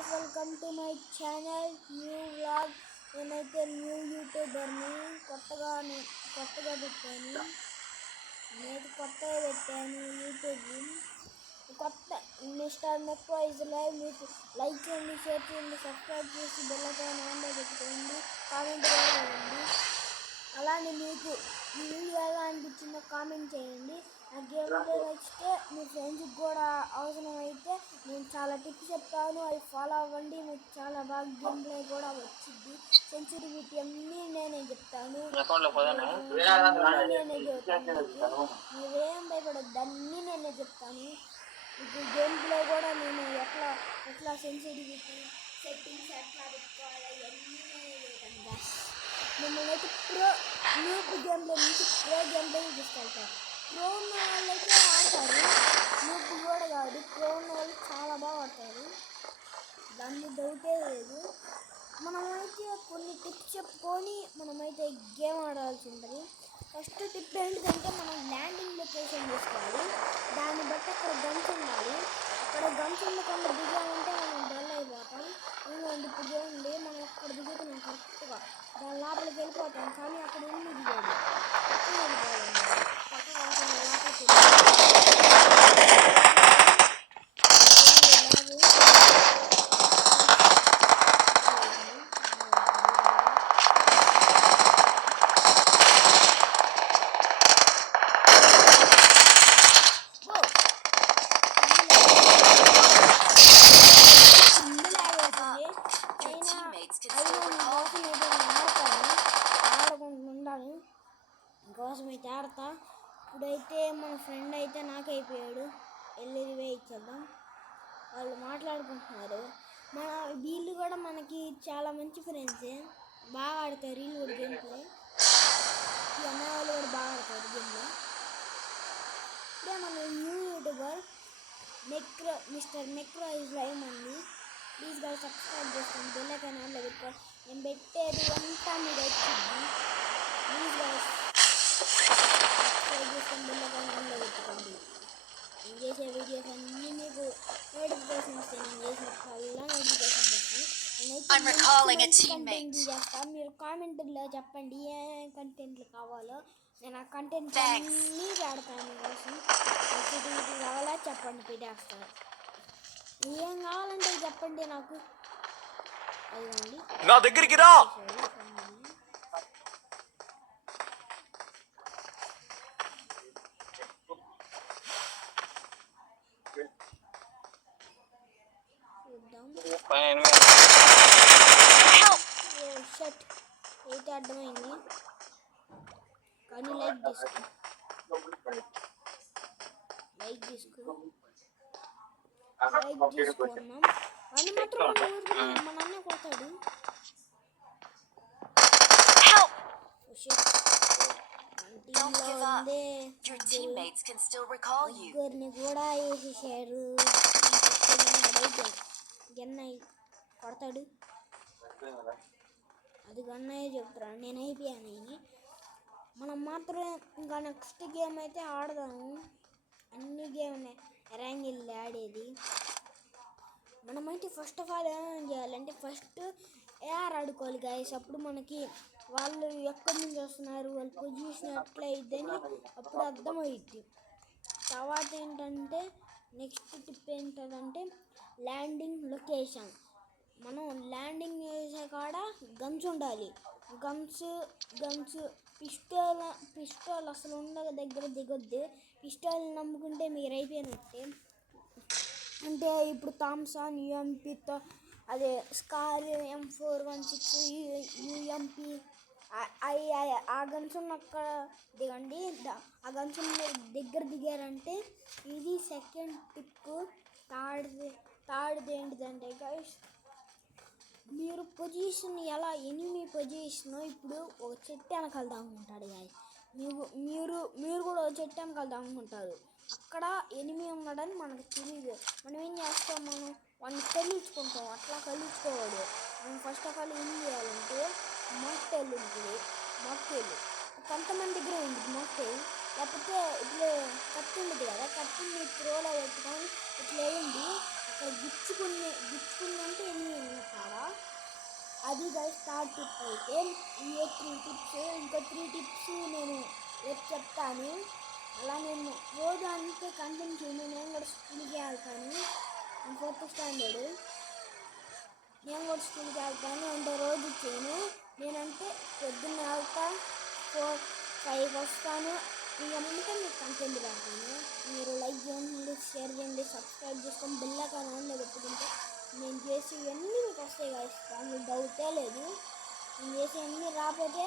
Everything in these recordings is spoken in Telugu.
guys, welcome to my channel new vlog. నేనైతే న్యూ యూట్యూబర్ని కొత్తగా పెట్టాను. యూట్యూబ్ కొత్త మిస్టర్ మెక్వైజ్ లైవ్. మీకు లైక్ చేయండి, షేర్ చేయండి, సబ్స్క్రైబ్ చేసి బెల్ ఐకాన్ ఆన్లో పెట్టుకోండి, కామెంట్ కూడా చేయండి. అలానే మీకు ఈ వీడియో ఎలా అనిపించిందో కామెంట్ చేయండి. ఆ గేమ్ ప్లే నచ్చితే మీ ఫ్రెండ్స్కి కూడా అవసరమైతే నేను చాలా టిప్స్ చెప్తాను, అవి ఫాలో అవ్వండి. మీకు చాలా బాగా గేమ్ ప్లే కూడా వచ్చింది. సెన్సిటివిటీ అన్నీ నేనే చెప్తాను, మీరేం భయపడద్దు, అన్నీ నేనే చెప్తాను. ఇప్పుడు గేమ్ ప్లే కూడా నేను ఎట్లా సెన్సిటివిటీ సెట్టింగ్స్ ఎట్లా పెట్టుకోవాలి అవన్నీ నేనే చెప్తాను. మిమ్మల్ని అయితే న్యూబ్ గేమ్ ప్లే నుంచి ప్రో గేమ్ ప్లే తీసుకెళ్తాను. ప్రో ఉన్న వాళ్ళైతే ఆడతారు, న్యూబ్ కూడా కాదు, ప్రో ఉన్న వాళ్ళు చాలా బాగా ఆడతారు, దాన్ని డౌటే లేదు. మనమైతే కొన్ని టిప్స్ చెప్పుకొని మనమైతే గేమ్ ఆడాల్సి ఉంటుంది. ఫస్ట్ టిప్ ఏంటంటే మనం ల్యాండింగ్ లొకేషన్ తీసుకోవాలి. దాన్ని బట్టి అక్కడ గన్స్ ఉండాలి. అక్కడ గన్స్ ఉండకుండా దిగామంటే మనం డల్ అయిపోతాం. ఇప్పుడు చూడండి, మనం అక్కడ దిగుతున్నాం కరెక్ట్గా, దాని లోపలికి వెళ్ళిపోతాం, కానీ అక్కడ ఎన్ని దిగాడు పక్కన వెళ్ళిపోవాలి. కోసం అయితే ఆడతా. ఇప్పుడైతే మన ఫ్రెండ్ అయితే నాకైపోయాడు, వెళ్ళి రివే ఇచ్చేద్దాం. వాళ్ళు మాట్లాడుకుంటున్నారు. వీళ్ళు కూడా మనకి చాలా మంచి ఫ్రెండ్సే, బాగా ఆడతారు. వీళ్ళు కూడా గేమ్ ప్లే, ఈ అమ్మాయి వాళ్ళు కూడా బాగా ఆడతారు గేమ్లో. ఇప్పుడే మన న్యూ యూట్యూబర్ మిస్టర్ మెక్వైజ్ లైవ్ అండి. ప్లీజ్ గా సబ్స్క్రైబ్ చేసుకోండి, బెల్ ఐకాన్ ఆన్లో పెట్టుకో, నేను పెట్టేది అంతా మీరు వచ్చింది. ప్లీజ్ గా సబ్స్క్రైబ్ చేసుకొని బెల్ ఐకాన్ ఆన్లో పెట్టుకోండి. నేను చేసే వీడియోస్ అన్నీ మీకు నోటిఫికేషన్ వస్తే, నేను చేసినప్పుడల్లా నోటిఫికేషన్ వస్తాయి. కంటెంట్ చేస్తాను, మీరు కామెంట్లో చెప్పండి ఏ కంటెంట్లు కావాలో, నేను ఆ కంటెంట్ అన్నీ పెడతాను. మీకోసం సెన్సిటివిటీ కావాలా చెప్పండి, పెట్టేస్తాను. ఏం కావాలంటే చెప్పండి నాకు. అదిగోండి, నా దగ్గరికి రా. షట్ అయితే అర్థమైంది, కానీ లైక్ తీసుకో తీసుకున్నాం. అని మాత్రం మన అన్న కొడతాడు. ముగ్గురిని కూడా వేసేసారు. గన్నయ్య కొడతాడు, అది గన్నయ్య చెప్తాడు, నేను అయిపోయాను. మనం మాత్రం ఇంకా నెక్స్ట్ గేమ్ అయితే ఆడదాము. అన్ని గేమ్ ర్యాంగిల్ ఆడేది. మనమైతే ఫస్ట్ ఆఫ్ ఆల్ ఏమేమి చేయాలంటే ఫస్ట్ ఏఆర్ ఆడుకోవాలి గాయస్. అప్పుడు మనకి వాళ్ళు ఎక్కడి నుంచి వస్తున్నారు, వాళ్ళ పొజిషన్ ఎట్లా అయిద్దని అప్పుడు అర్థమవుద్ది. తర్వాత ఏంటంటే నెక్స్ట్ టిప్ ఏంటంటే ల్యాండింగ్ లొకేషన్. మనం ల్యాండింగ్ చేసే కాడ గన్స్ ఉండాలి. గన్స్ పిస్టల్ అసలు ఉండగ దగ్గర దిగొద్దు. పిస్టల్ నమ్ముకుంటే మీరు అయిపోయినట్టే. అంటే ఇప్పుడు థామ్సన్ యూఎంపీతో అదే స్కార్ M416 యూఎంపీ ఆ గన్స్ ఉన్న అక్కడ దిగండి. ఆ గన్స్ ఉన్న దగ్గర దిగారంటే ఇది సెకండ్ టిప్. థర్డ్ది ఏంటిదంటే గైస్, మీరు పొజిషన్ ఎలా ఎనిమి పొజిషన్ ఇప్పుడు ఒక చెట్టు వెనకాల దాముకుంటాడు గాయస్. మీరు కూడా ఒక చెట్టు వెనకాల దాముకుంటారు. అక్కడ ఎనిమి ఉన్నాడని మనకు తెలియదు. మనం ఏం చేస్తాం, మనం వాడిని కలిగించుకుంటాం. అట్లా కలిగించుకోవాలి. మనం ఫస్ట్ ఆఫ్ ఆల్ ఏం చేయాలంటే మాక్టైల్ ఉంటుంది. మాక్టైల్ కొంతమంది దగ్గర ఉంటుంది మాక్టైల్. లేకపోతే ఇట్లా కత్తి ఉంటుంది కదా, కత్తిని త్రోలో పెట్టుకొని ఇట్లా వేయండి. అక్కడ గిచ్చి గుచ్చుకుని అంటే ఎన్ని కాడా అది గైస్ థర్డ్ టిప్ అయితే. ఈ 3 టిప్స్ ఇంకా 3 టిప్స్ నేను రేపు చెప్తాను. అలా నేను రోజు అంతే కంటిన్యూ చేయను. నేను కూడా స్కూల్కి వెళ్తాను. నేను 4th స్టాండర్డ్. నేను కూడా స్కూల్కి వెళ్తాను అంటే రోజు చేయను. నేనంటే పొద్దున్న వెళ్తా 4-5 వస్తాను. ఇవన్నీ మీకు కంటెంట్ పెడతాను. మీరు లైక్ చేయండి, షేర్ చేయండి, సబ్స్క్రైబ్ చేసుకొని బెల్ ఐకాన్ ఆన్లో పెట్టుకుంటే నేను చేసి ఇవన్నీ మీకు వస్తాయి గాయస్. దానికి డౌటే లేదు. నేను చేసి అన్నీ రాకపోతే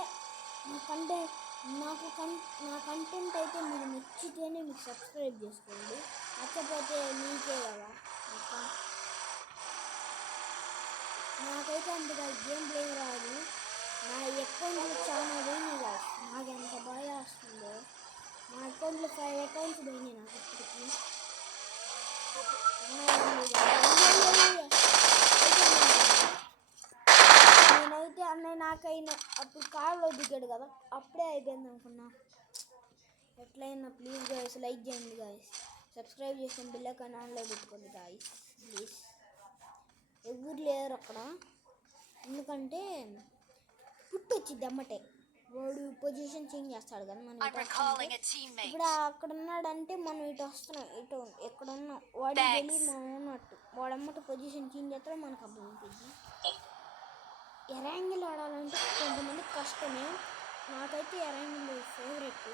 నా కంటెంట్ అయితే మీరు నచ్చితేనే మీకు సబ్స్క్రైబ్ చేసుకోండి. నచ్చకపోతే మీకే కదా. నాకైతే అంతగా గేమ్ ప్లే రాదు. నా అకౌంట్లో చాలా పోయినాయి గాయస్. నాకు ఎంత బాగా వస్తుందో. నా అకౌంట్లో 5 అకౌంట్స్ పోయినాయి నాకు ఇప్పటికి. నేనైతే అన్నయ్య నాకైనా అప్పుడు కార్లో దిగాడు కదా, అప్పుడే అయిపోయింది అనుకున్నా. ఎట్లయినా ప్లీజ్ గాయస్ లైక్ చేయండి గాయస్, సబ్స్క్రైబ్ చేసుకొని బెల్ ఐకాన్ ఆన్లో పెట్టుకోండి గాయస్ ప్లీజ్. ఎవరు లేరు అక్కడ, ఎందుకంటే పుట్టు వచ్చింది అమ్మటే. వాడు పొజిషన్ చేంజ్ చేస్తాడు కదా మనం. ఇప్పుడు అక్కడ ఉన్నాడంటే మనం ఇటు వస్తున్నాం, ఇటు ఎక్కడ ఉన్నాం వాడికి తెలియదు మనం ఉన్నట్టు. వాడమ్మట పొజిషన్ చేంజ్ చేస్తాడు, మనకు అర్థం అవుతుంది. ఎరాంగిల్ ఆడాలంటే కొంతమంది కష్టమే. నాకైతే ఎరాంగిల్ ఫేవరెట్.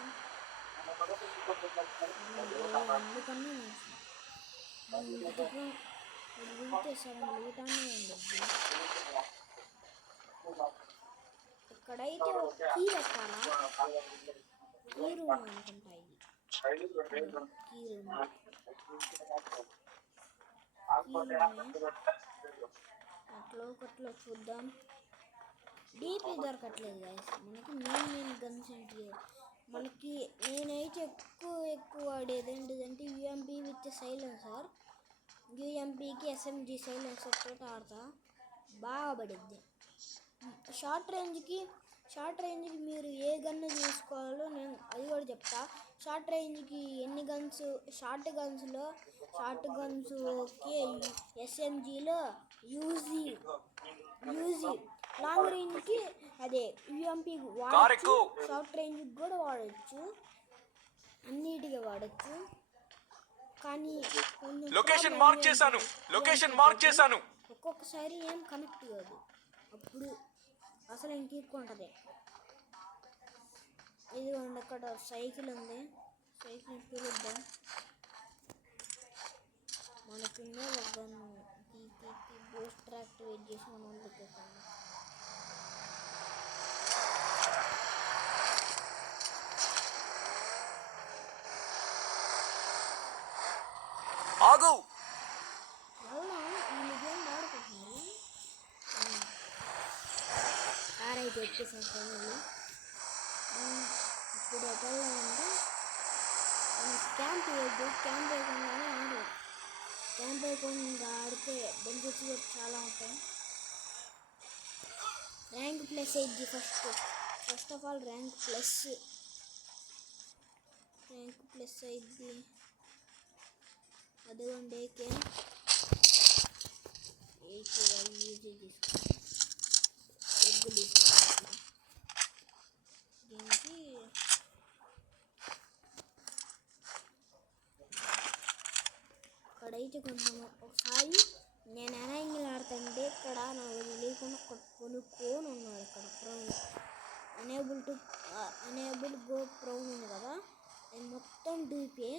అందుకన్నా వెళ్తే సగం లూటానే ఉండద్దు. ఇక్కడైతే ఒక కీ పెట్టాలా, కీ రూమ్ అనుకుంటా ఇది. కీ రూమ్ అట్లా చూద్దాం. డీపీ దొరకట్లేదు గైస్ మనకి. మెయిన్ గన్స్ ఏంటి మనకి. నేనైతే ఎక్కువ వాడేది ఏంటిదంటే యూఎంపీ విత్ సైలెన్సర్. యూఎంపీకి ఎస్ఎంజీ సైలెన్సర్ తోటి ఆడతా, బాగా పడిద్ది. షార్ట్ రేంజ్కి మీరు ఏ గన్ను తీసుకోవాలో నేను అది కూడా చెప్తా. షార్ట్ రేంజ్కి ఎన్ని గన్స్, షార్ట్ గన్స్ ఓకే. ఎస్ఎంజీలో యూజీ. లాంగ్ రేంజ్కి అదే యూఎంపీ వాడచ్చు, షార్ట్ రేంజ్కి కూడా వాడచ్చు, అన్నిటిగా వాడచ్చు. కానీ లొకేషన్ మార్క్ చేశాను ఒక్కొక్కసారి ఏం కనెక్ట్ కాదు, అప్పుడు అసలు ఇంకొంటుంది. ఇదిగోండి అక్కడ సైకిల్ ఉంది, సైకిల్ పిలుద్దాం. మనకున్న ఒక బూస్టర్ యాక్టివేట్ చేసి మనం పెట్టేస్తాం. ఆగు ఆడుకుంటున్నారు. ఆరైతే వచ్చేసాం ఫైనల్. ఇప్పుడు ఎక్కడంటే క్యాంప్ వేయకుండానే ఆడు. క్యాంప్ వేయకుండా ఆడితే బెనిఫిట్స్ కూడా చాలా ఉంటాయి. ర్యాంక్ ప్లస్ అయ్యింది first of all rank plus అయ్యింది. అదిగోండి ఏకే యూజ్ తీసుకోండి, ఎగ్గు తీసుకోండి. దీనికి అక్కడైతే కొంచెం ఒకసారి నేను ఎనాయింగ్లు ఆడుతుంటే ఇక్కడ నాకు తెలియకుండా కొనుక్కొని ఉన్నాడు. ఇక్కడ ప్రౌన్ అనేబుల్ గో ప్రౌన్ ఉంది కదా, అది మొత్తం డూపే.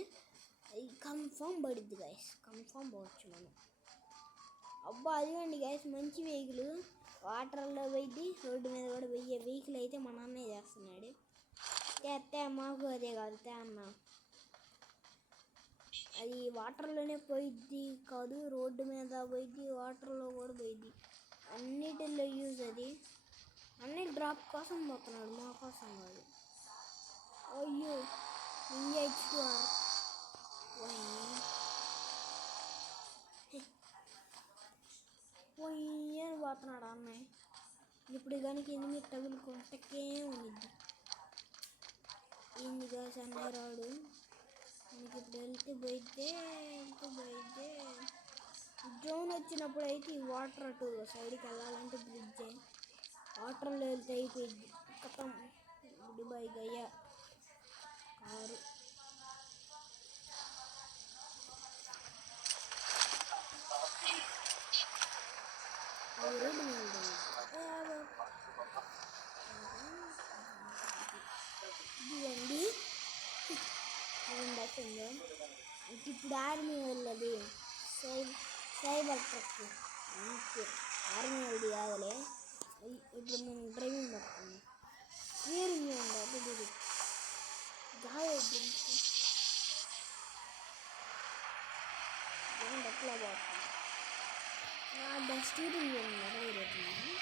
అది కన్ఫామ్ పడిద్ది గైస్, కన్ఫామ్ పోవచ్చు మనం. అబ్బా అదిగోండి గైస్ మంచి వెహికల్, వాటర్లో పోయింది, రోడ్డు మీద కూడా పోయే వెహికల్ అయితే మా నాన్నే చేస్తున్నాడు. తే మాకు అదే కాదు తే అన్న. అది వాటర్లోనే పోయిద్ది కాదు, రోడ్డు మీద పోయిద్ది, వాటర్లో కూడా పోయిద్ది, అన్నిటిలో యూజ్. అది అన్ని డ్రాప్ కోసం పోతున్నాడు, మా కోసం కాదు. అయ్యో ఇంజెక్చుఆర్ పోయి పోతున్నాడు అన్నయ్య. ఇప్పుడు కనుక ఎనిమిది తగులుకుంటకే ఉండిద్ది. ఏంది కాదు అన్నయ్య రాడు మనకి. ఇప్పుడు వెళ్తే పోయిద్దే డ్రోన్ వచ్చినప్పుడు అయితే ఈ వాటర్ అటు సైడ్కి వెళ్ళాలంటే బ్రిడ్జ్ వాటర్లో వెళ్తే అయిపోయింది కథం దుబాయ్ గయ్యా కారు ఇదిగండి ఇప్పుడు ఆర్మీ వాళ్ళది సైబర్ ట్రక్ అంతే ఆర్మీ వాళ్ళది కాదులే ఇప్పుడు నేను డ్రైవింగ్ పడుతున్నాను స్టీరింగ్ ఉండదు గాలి ఎట్లా పోతుంది నా స్టీరింగ్ నెరవేరుతుంది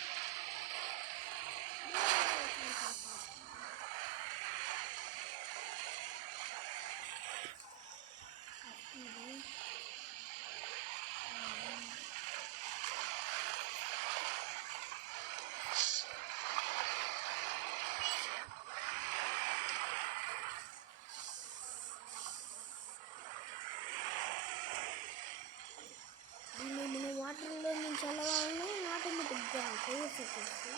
వాటర్లో నుంచి వెళ్ళగానే ఆటోమేటిక్గా టైర్స్ వచ్చేసి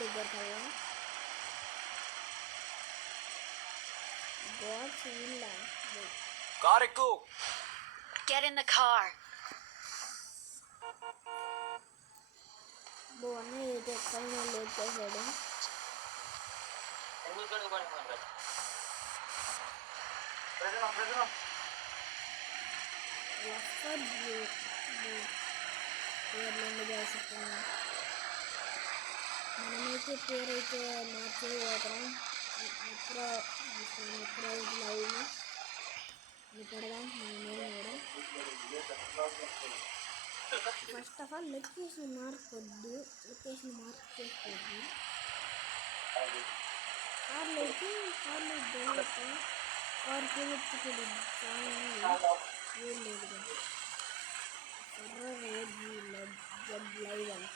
దగ్గర కల్లా గాడ్స్ వీళ్ళ కార్ ఎక్కు Get in the car. బాగున్నా ఏదో ఫైనల్ వచ్చేసాడు మనమైతే పేరైతే మార్చేయబోతాం లైవ్ పెడదాం ఫస్ట్ ఆఫ్ ఆల్ లొకేషన్ మార్కొద్దు లొకేషన్ మార్క్ చేసుకోవద్దు కార్లో అయితే కార్ పేరెత్తుకోలేదు ఏం లేదు జడ్ లైవ్ అని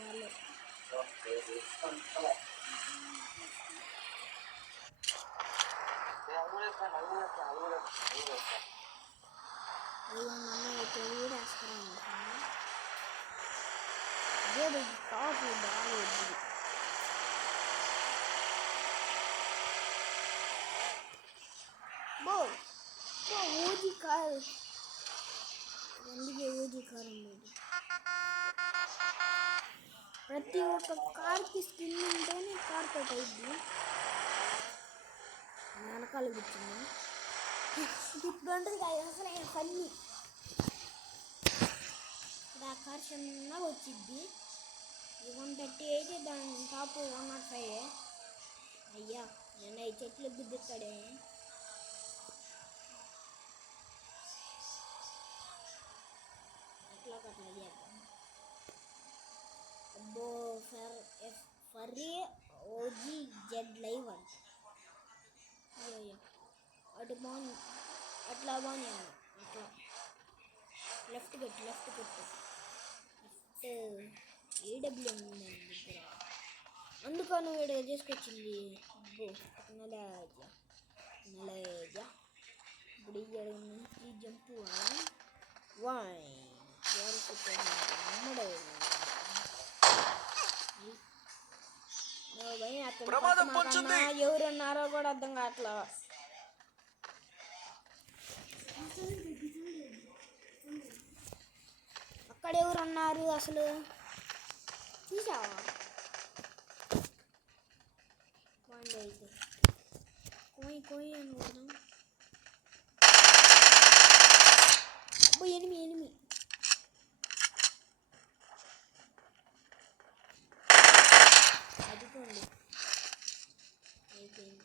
వాళ్ళు అయితే వేడేస్తారా వేడి టాప్ బాగాలేదు ఓజీ కారు అందుకే ఓజీ కారు ఉండేది ప్రతి ఒక్క కార్కి స్కిన్ ఉంటేనే కార్ కట్ అయింది వెనకాల కూర్చుంది ఇప్పుడు ఉంటుంది కదా అసలు ఫన్నీ ఆ కార్ చిన్నగా వచ్చింది 130 అయితే దాని టాప్ 105 అయ్యా నేను ఈ చెట్లు గుద్దుతాడే అట్లా చేద్దాం అబ్బో ఫర్రీ ఓజీ జెడ్ లైవ్ అంట అటు బాగుంది అట్లా బాగుంది అట్లా లెఫ్ట్ కొట్టు ఏడబ్ల్యూ ఉందండి దగ్గర అందుకని వీడియో చేసుకొచ్చింది అబ్బో నలేజా ఇప్పుడు ఈ జంపు వాయ్ ఎవరున్నారో కూడా అర్థం కావట్లా అక్కడ ఎవరున్నారు అసలు చూసావా బాగుంది అయితే కోయి అని కూడా అబ్బో ఎనిమి అదికోండి అయిపోయింది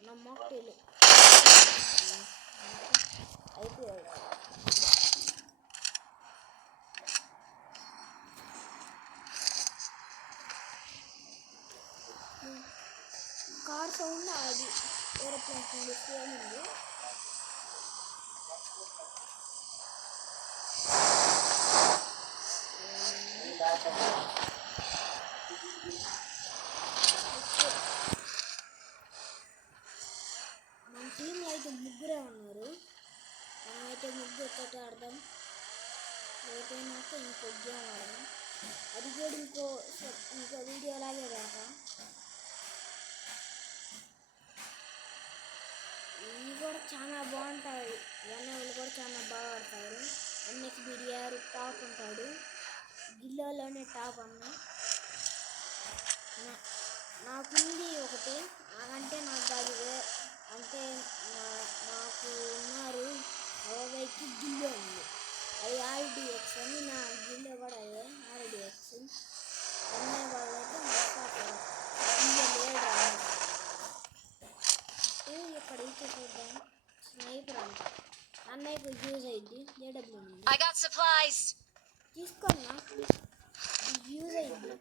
నా మాక్టైల్ అయిపోయాడు కార్ సౌండ్ అది ఏరోప్లేన్ సౌండ్ సేమ్ ఉంది తోటి ఆడదాం. లేకపోయినాక ఇంకో గేమ్ ఆడదాం. అది కూడా ఇంకో వీడియో లాగే పెడతాం. ఇవి కూడా చాలా బాగుంటాయి. వాళ్ళు కూడా చాలా బాగా ఆడతారు. ఎన్ఎక్స్ బిడిఆర్ టాప్ ఉంటాడు. గిల్లోనే టాప్ అన్న. నాకుంది ఒకటి, అంటే నాకు కాదు, అంటే నాకు ఉన్నారు 50కి గిల్లో ఉంది. అది ఆర్డిఎక్స్ అని. నా గిల్లో కూడా అదే ఆర్డిఎక్స్. అన్నయ్య వాళ్ళైతే గిల్లో లేడు. ఇక్కడైతే చూద్దాం. స్నైపర్ అంట. అన్నయ్యకు యూజ్ అయ్యింది. JW I got supplies. తీసుకున్నా, యూజ్ అయ్యింది.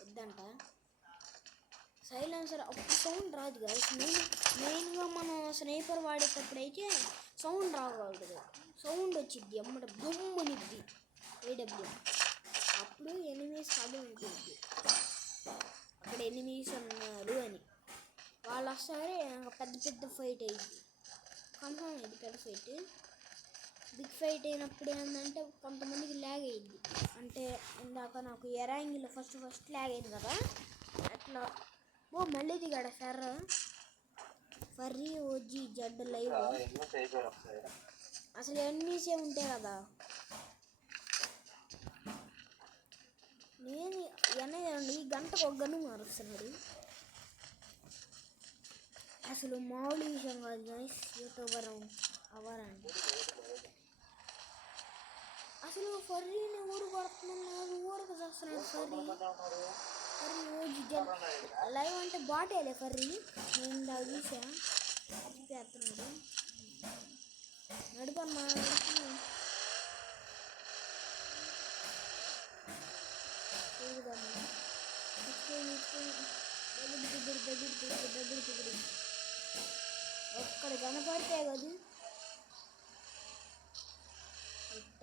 వద్దంట. సైలెన్సర్ అప్పుడు సౌండ్ రాదు కదా. మెయిన్గా మనం స్నైపర్ వాడేటప్పుడు అయితే సౌండ్ రాకూడదు. సౌండ్ వచ్చిద్ది అమ్మట బొమ్మనిద్ది ఏడబ్ల్యూ. అప్పుడు ఎనిమీస్ అది ఉంటుంది, అక్కడ ఎనిమీస్ ఉన్నారు అని. వాళ్ళు వస్తారే పెద్ద ఫైట్ అయ్యింది. కన్ఫర్మ్ అయ్యింది పెద్ద ఫైట్. బిగ్ ఫైట్ అయినప్పుడు ఏంటంటే కొంతమందికి ల్యాగ్ అయ్యింది. అంటే ఇందాక నాకు ఎరాంగిలో ఫస్ట్ ల్యాగ్ అయింది కదా, అట్లా. మళ్ళీ దిగాడ ఫర్రీ ఓజీ జడ్ లైవ్. అసలు ఎన్నిసే ఉంటాయి కదా. నేను ఈ గంటకు ఒక గన్ను మారుస్తున్నాడు. అసలు మామూలు విషయం కాదు గైస్. యూట్యూబర్ అవ్వాలండి. అసలు ఫర్రీని ఊరు కొడుతున్నాడు, ఊరికి చేస్తున్నాడు ఫర్రీ ఓజీ జడ్ లైవ్. అంటే బాటేలే ఫర్రీ. నేను దా చూసా చేస్తున్నాడు. నడుపమ్మా ఒక్కడ కనపడితే కదా.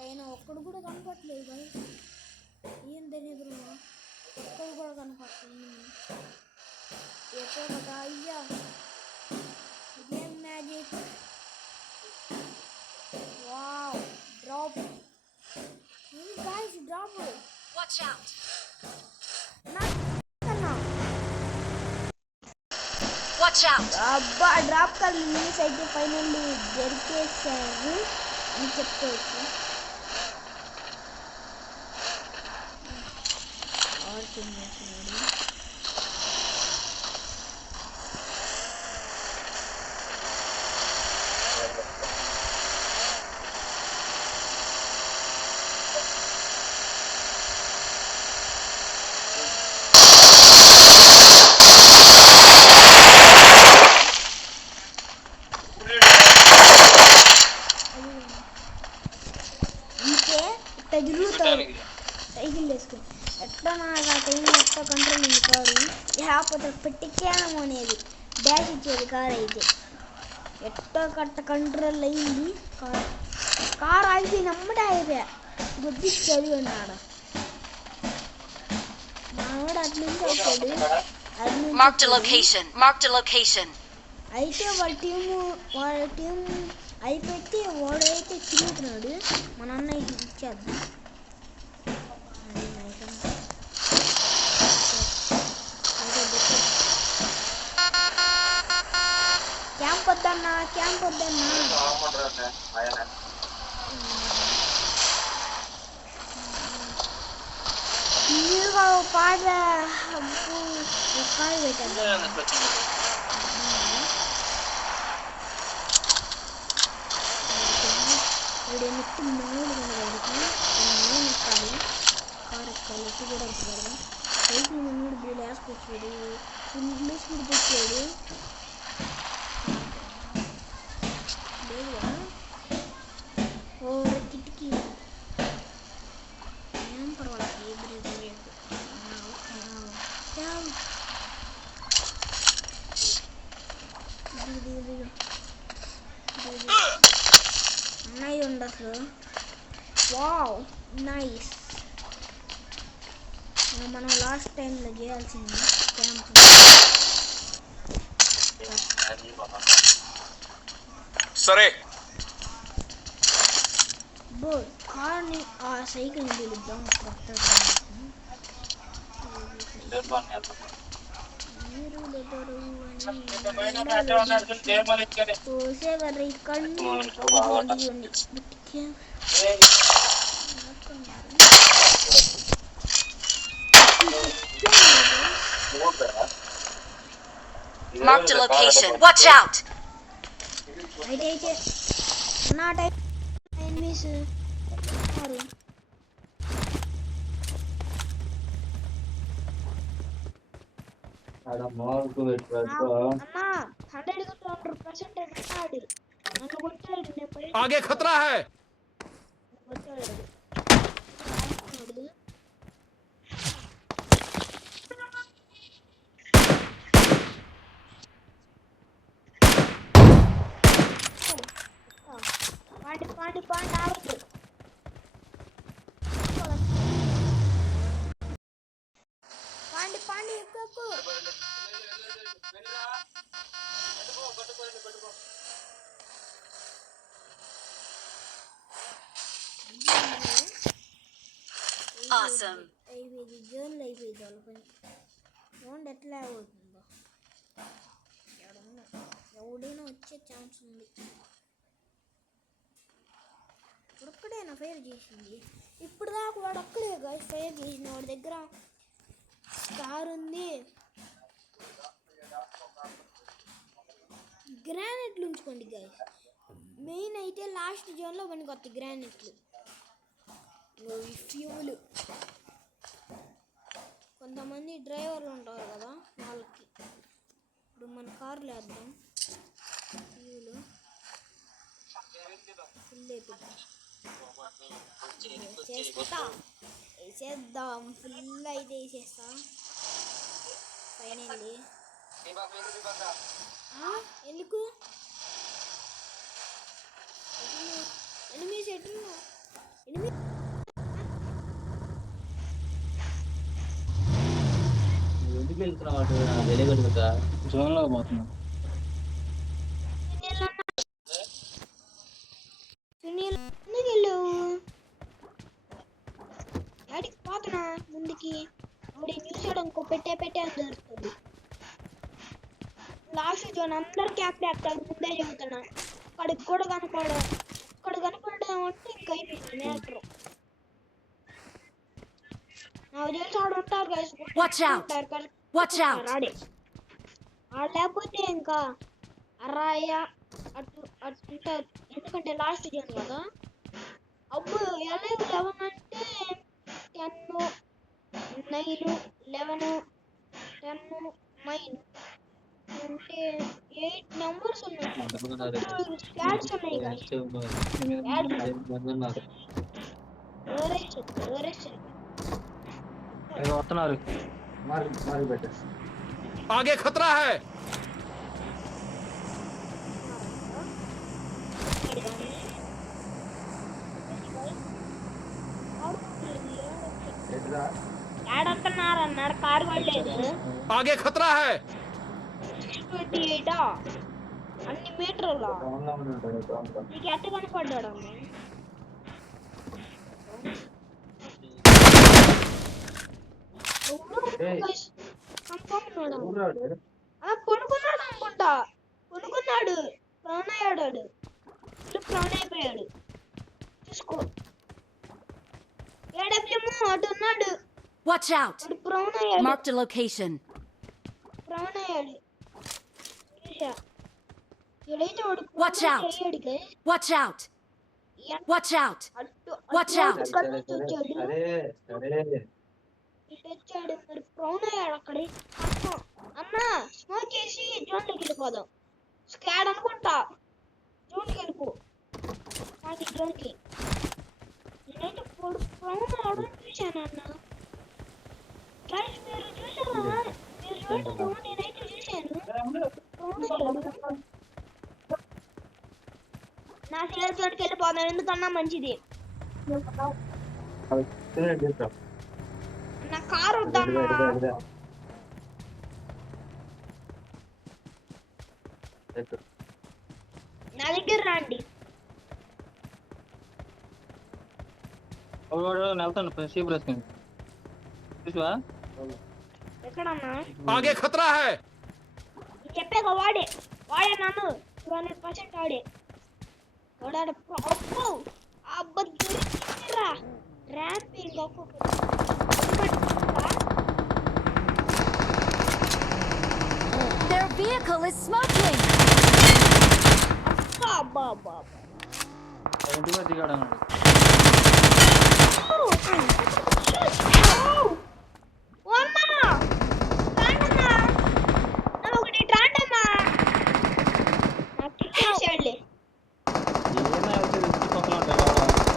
అయినా ఒక్కడు కూడా కనపడలేదు కదా. ఏం తెలియదు, ఒక్కడు కూడా కనపడలేదు. ఎక్కడ కదా అయ్యా, ఇదేం magic. Wow, drop guys, drop. Watch out. Watch out. అబ్బా, డ్రాప్ కాల్ న్యూస్ అయితే ఫైనల్లీ జరిపేశారు అని చెప్పుకోవచ్చు. సైకిల్ వేసుకుని ఎట్లా నాకు ఆ టైం ఎట్లా కంట్రోల్ ఉంది కారు. లేకపోతే పెట్టికేమో అనేది డాష్ ఇచ్చేది కారు అయితే. ఎట్లా కంట్రోల్ అయింది కారు ఆగిపోయి నమ్మటే అయిపోయా. బుద్ధి చదివిన్నాడు మావాడు. అట్నుంచి వచ్చాడు. Marked a location. అయితే వాళ్ళ టీం అయిపోతే వాడైతే తిరుగుతున్నాడు. మన అన్నయ్యకి ఇచ్చేద్దాం. క్యాంప్ వద్దన్నా. ఇదిగో పాట కాలు పెట్టాను. వీడు నెక్కి మామూలు కనబడుతుంది. ఎక్కాలి, కారు ఎక్కాలి, ఎక్కి కూడా ఎక్కగలదా. సైకిల్ మనోడు వీళ్ళు వేసుకొచ్చాడు. ఫుల్ స్పీడ్ తెచ్చాడు. లేదా ఓ కిటికీ ఏం పర్వాలేదు. అన్నయ్య ఉండు అసలు. Wow, nice. మనం లాస్ట్ టైంలో చేయాల్సింది క్యాంప్. సరే, అబ్బో కార్ని ఆ సైకిల్ని పిలుద్దాం పోసేవారు కళ్ళు Marked a location. Watch out! అయితే నా టైం మిస్ అన్నా 100% నన్ను కొట్టాడు आगे खतरा है పాండి ఆడదు పాండి ఎక్కువ Awesome. అయిపోయింది జోన్లో అయిపోయింది వాళ్ళ పని సౌండ్ ఎట్లా అవుతుందో ఎవడైనా వచ్చే ఛాన్స్ ఉంది ఒక్కడైనా ఫైర్ చేసింది ఇప్పుడు దాకా వాడు ఒక్కడే గాయస్ ఫైర్ చేసింది వాడి దగ్గర స్టార్ ఉంది గ్రానైట్లు ఉంచుకోండి గాయస్ మెయిన్ అయితే లాస్ట్ జోన్లో పనికి వస్తాయి గ్రానైట్లు ఫ్యూల్ కొంతమంది డ్రైవర్లు ఉంటారు కదా వాళ్ళకి ఇప్పుడు మన కార్లు వేద్దాం ఫ్యూల్ ఫుల్ అయిపోద్దాం వేసేద్దాం ఫుల్ అయితే వేసేస్తా పైన ఎందుకు ఎనిమిది ఎట్లున్నా ఎనిమిది ఎందుకు వెళ్తున్నావు తెలియగలుగుతా జోన్లో పోతున్నా సునీల్ ఎందుకు వెళ్ళావు యాడికి పోతున్నా ముందుకి ఆవిడ చూసాడు అనుకో పెట్టే అని జరుగుతుంది లాస్ట్ జోన్ అందరికి యాక్ట్ ముందే చెబుతున్నా అక్కడికి కూడా కనపడడం ఇక్కడ కనపడడం అంటే ఇంక అయిపోయింది మ్యాటర్ నాకు తెలిసి ఆడు ఉంటారు Watch out! Watch out! ఆడే లేకపోతే ఇంకా అరాయ అటు అటు ఉంటారు ఎందుకంటే లాస్ట్ జోన్ కదా అప్పుడు ఎలా 11 అంటే 10 9 11 10 9 అంటే 8 నెంబర్స్ ఉన్నాయి స్క్వాడ్స్ ఉన్నాయి వస్తున్నారు आगे खतरा है ఏడొస్తున్నారన్నాడు కారు పడలేదు आगे खतरा है 28 అన్ని మీటర్ల నీకు ఎట్ట కనపడ్డాడు కొనుక్కున్నాడు అనుకుంటా కొనుక్కున్నాడు ప్రాణ్ అయ్యాడు ప్రాణ్ అయిపోయాడు చూసుకో ఏడబ్ల్యూము అటు ఉన్నాడు Watch out! ప్రాణ్ అయ్యాడు Marked a location. ప్రాణ్ అయ్యాడు చూసా ఎడైతే వాడు Watch out! అయ్యాడు Watch out! Watch out! Watch out! వచ్చాడు మరి ప్రాణ్ అయ్యాడు అక్కడ అన్న స్మోక్ చేసి జోన్లోకి వెళ్ళిపోదాం స్కాడ్ అనుకుంటా జోన్కి వెళ్ళిపో నాకు జోన్కి నేనైతే ప్రాణ్ అవ్వడం చూశాను అన్న మీరు చూసారా మీరు చూసారు నేనైతే చూశాను నా సేల్ జోన్కి వెళ్ళిపోదాం ఎందుకన్నా మంచిది నా కారు వద్దమ్మా నా దగ్గర రండి వాడు వెళ్తాను సీప్ వేసుకుని చూసావా ఎక్కడన్నా आगे खतरा है చెప్పాక వాడే నన్ను 200% వాడే వాడాడు అబ్బో అబ్బరా ramping Their vehicle is smoking. అబ్బా ఇంటి మీద దిగాడు అన్నాడు ఏమైనా అయితే రిస్క్ పక్కన ఉంటాయి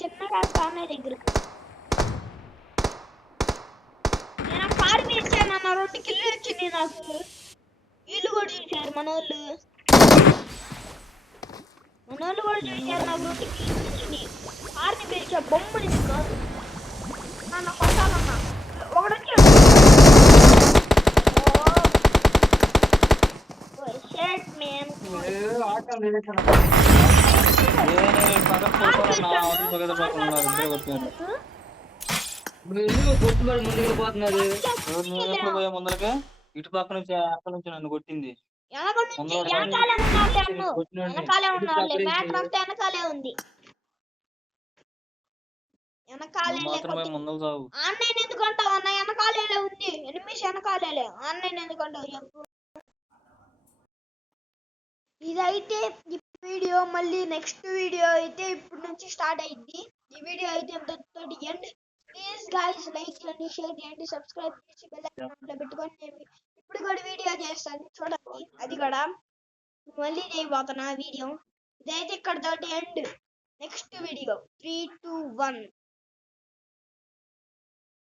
చిన్నగా సామే దగ్గరికి నేను కారు వేసాను అన్న 2 కిలో వచ్చింది నాకు వీళ్ళు కూడా చూశారు మనోళ్ళు కూడా చూశారు నాకు 2 కిలో వచ్చింది కారుని పిలిచా బొమ్మని కాదు నన్ను కొట్టాలన్నా ఒకటి వచ్చాడు షర్ట్ మ్యాన్ ముందరగా ఇటు పక్క నుంచి అక్కడ నుంచి నన్ను కొట్టింది వెనకాలే ఉన్నారులే మ్యాటర్ అంతా వెనకాలే ఉంది మాత్రమే ముందర సాగు ఆన్లైన్ ఎందుకంటావు అన్న వెనకాలే ఉంది ఎనిమిష్ వెనకాలే ఆన్లైన్ ఎందుకంటావు చెప్పు ఇదైతే ఈ వీడియో మళ్ళీ నెక్స్ట్ వీడియో అయితే ఇప్పుడు నుంచి స్టార్ట్ అయ్యింది ఈ వీడియో అయితే ఎంతటి ఎండ్ ప్లీజ్ గైస్ లైక్ చేయండి షేర్ చేయండి సబ్స్క్రైబ్ చేసి బెల్ ఐకాన్ పెట్టుకొని నేను ఇప్పుడు కూడా వీడియో చేస్తాను చూడండి అది కూడా మళ్ళీ చేయబోతున్నా వీడియో ఇదైతే ఇక్కడ తోటి ఎండ్ నెక్స్ట్ వీడియో 3 2 1